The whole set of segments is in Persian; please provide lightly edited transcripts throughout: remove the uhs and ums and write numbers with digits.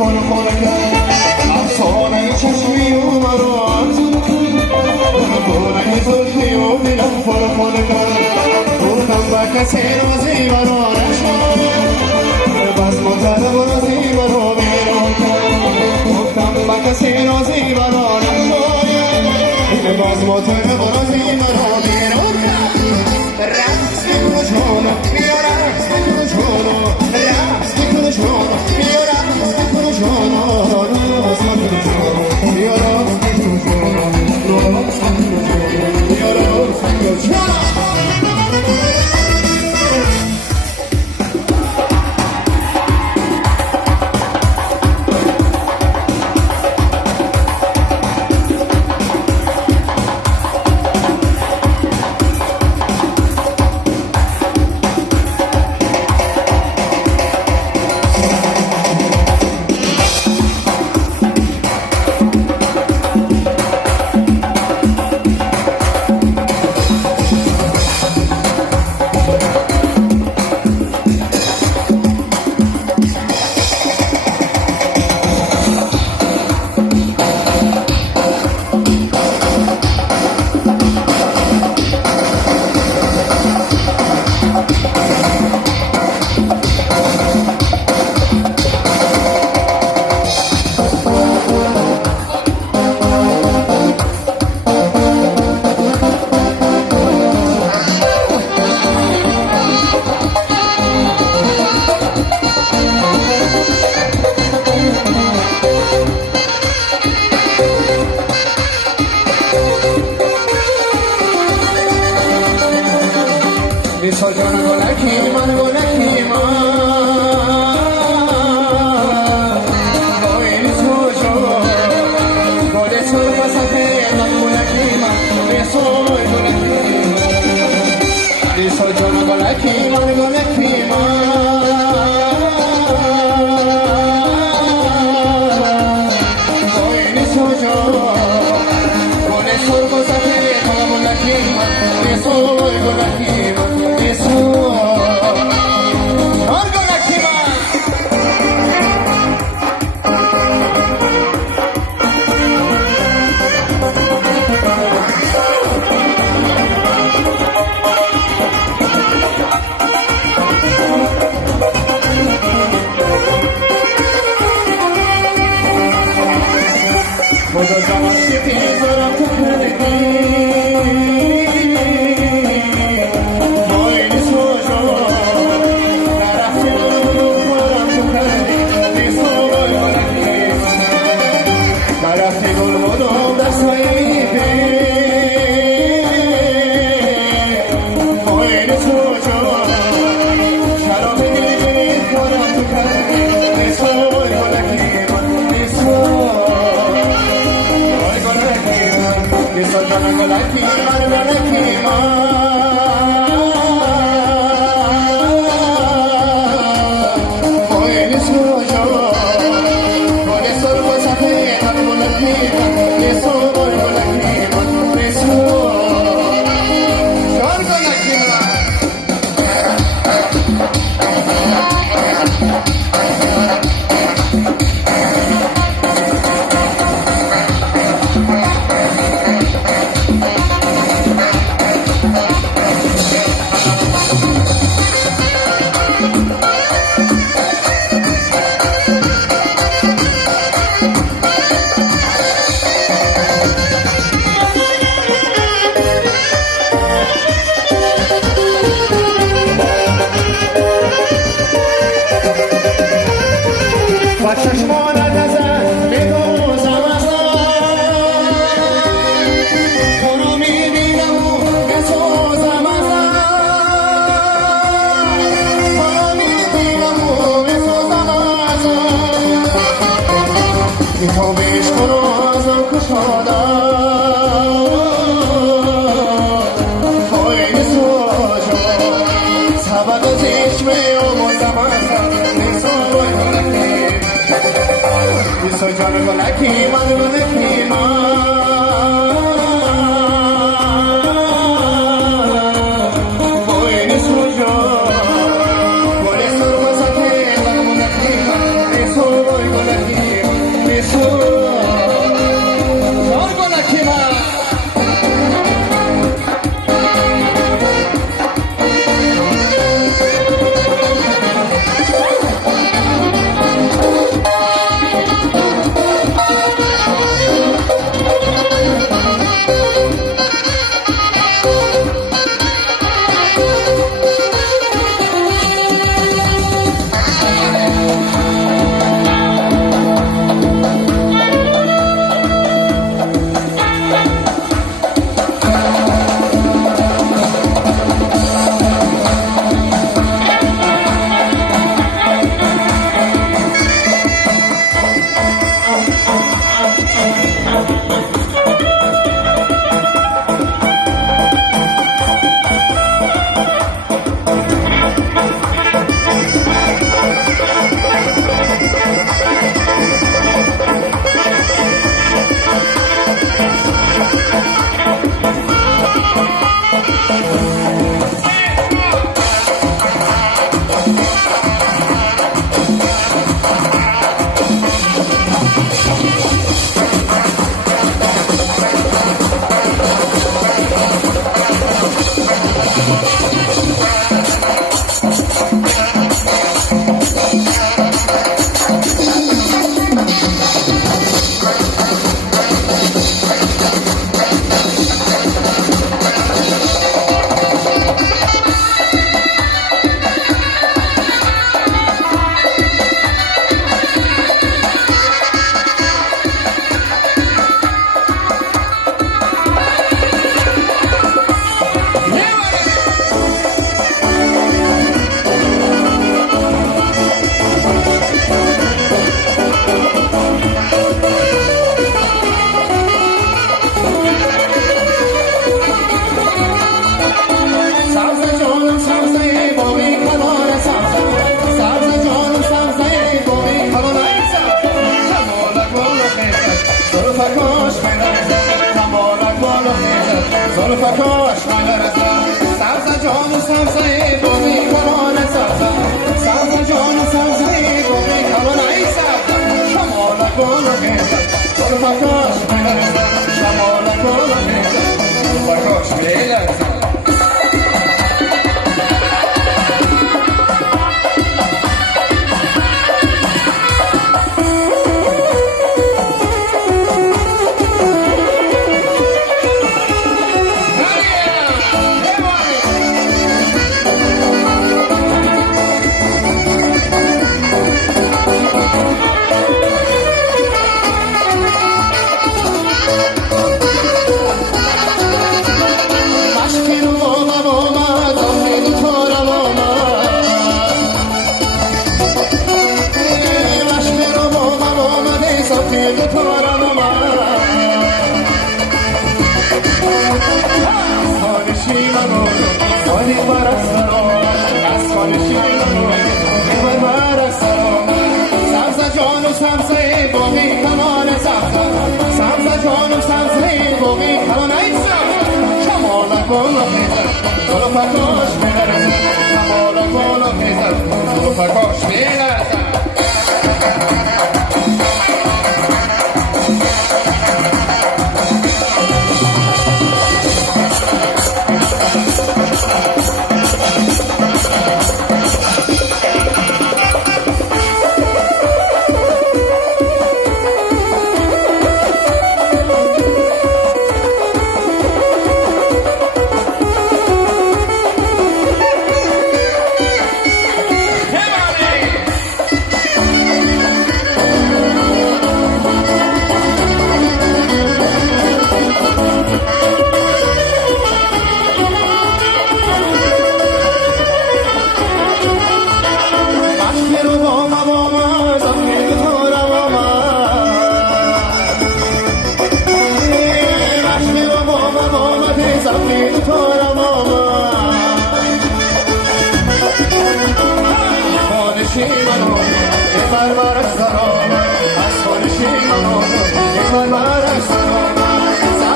خور کرد افسانه چشمی و مرا خونه زلفی و دلم خور کرد گفتم با کسی رازی مرا نشد بس مطلب رازی مرا بیرون کرد گفتم با کسی رازی مرا نشد بس مطلب رازی مرا بیرون کرد رقص کن جانم بیا رقص کن جانم رقص کن جانم بیا رقص کن جانم رقص کن جانم بیا رقص کن جانم رقص کن جانم بیا رقص کن جانم Soy una gola kima, hoy ni suyo, por eso vas a hacer la gola kima, soy gola kima, soy una gola kima, hoy ni suyo, por eso vas a hacer la gola kima, soy gola kima. Soy yo con la por eso vas a quedar con la زلفکاش می‌رسد کمالت بالا می‌زد زلفکاش می‌رسد سبز جان و سبزه بومی کمان سبز سبز جان و سبزه بومی کمان ای سبز کمالت بالا می‌زد زلفکاش می‌رسد کمالت بالا می‌زد زلفکاش می‌رسد سبزه باقی کمان سبز سبز جان و سبزه باقی کمان ای سبز کمالت بالا میزد زلفکاش می‌رسد کمالت بالا میزد زلفکاش می‌رسد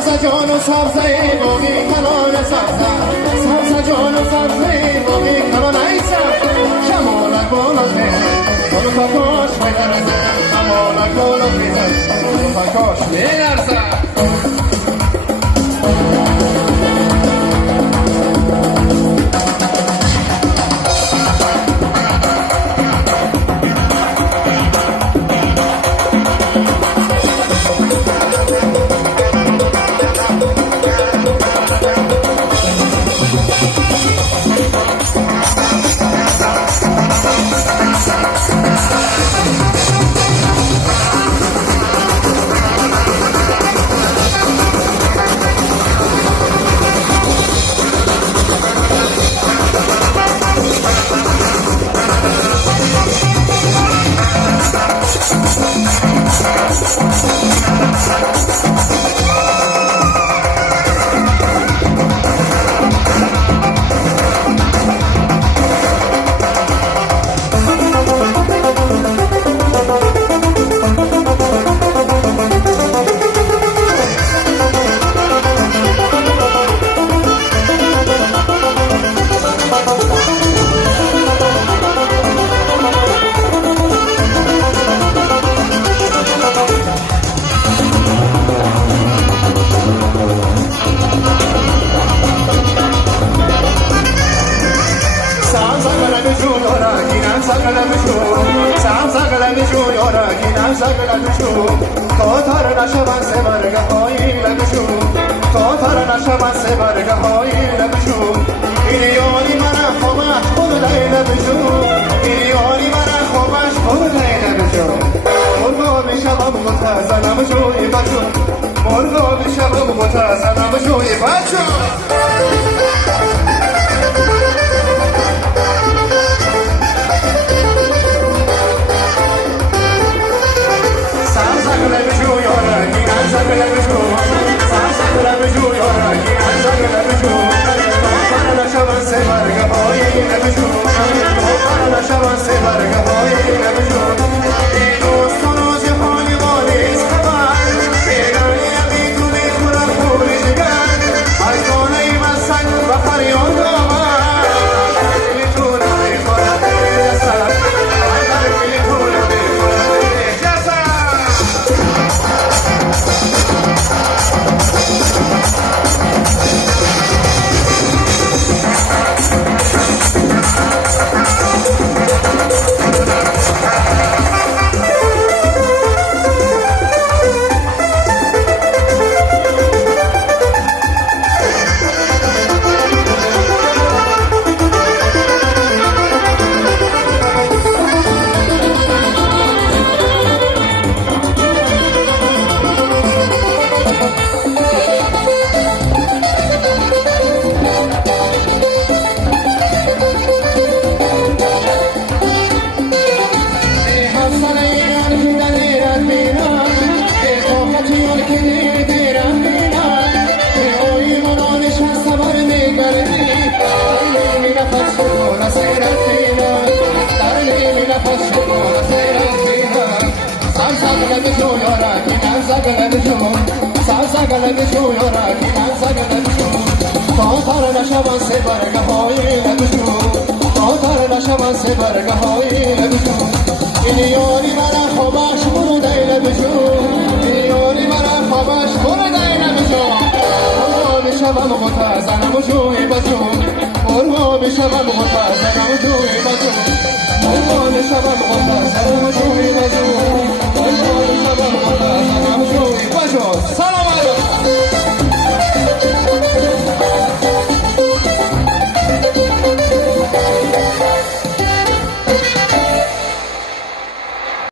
سبز جان و سبزه باقی کمان سبز سبز جان و سبزه باقی کمان ای سبز کمالت بالا میزد زلفکاش می‌رسد کمالت بالا میزد زلفکاش می‌رسد تاتر نشوند سه برگه های لبشو تاتر نشوند سه برگه های لبشو این یاری من خوبش خود لیله بشو این یاری من خوبش خود لیله بشو مرغا بشم متزنم شوی بچو مرغا بشم متزنم شوی بچو سیرت بینم در نیمی نفس شما سیرت بینم سرسگلت شو یارکی نرسگلت شو سرسگلت شو یارکی نرسگلت شو تاتر نشوان سه برگه های لبشو تاتر نشوان سه برگه های لبشو این یاری من خوابش برو دی لبشو این یاری من خوابش برو دی لبشو برو بشوم متزنم و جوی بجو برو بشوم متزنم و جوی بجو برو بشوم متزنم و جوی